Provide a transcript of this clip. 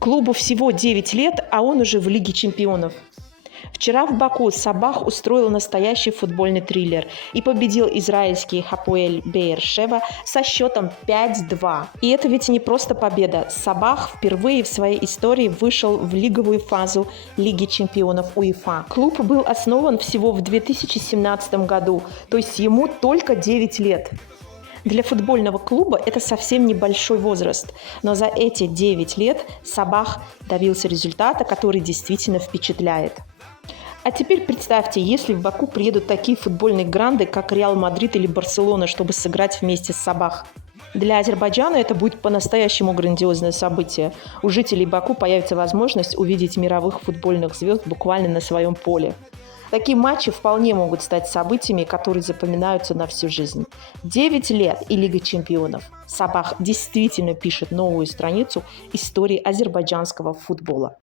Клубу всего 9 лет, а он уже в Лиге чемпионов. Вчера в Баку Сабах устроил настоящий футбольный триллер и победил израильский Хапоэль Беэр-Шева со счетом 5-2. И это ведь не просто победа. Сабах впервые в своей истории вышел в лиговую фазу Лиги чемпионов УЕФА. Клуб был основан всего в 2017 году, то есть ему только 9 лет. Для футбольного клуба это совсем небольшой возраст, но за эти 9 лет Сабах добился результата, который действительно впечатляет. А теперь представьте, если в Баку приедут такие футбольные гранды, как Реал Мадрид или Барселона, чтобы сыграть вместе с Сабах. Для Азербайджана это будет по-настоящему грандиозное событие. У жителей Баку появится возможность увидеть мировых футбольных звезд буквально на своем поле. Такие матчи вполне могут стать событиями, которые запоминаются на всю жизнь. 9 лет и Лига чемпионов. Сабах действительно пишет новую страницу истории азербайджанского футбола.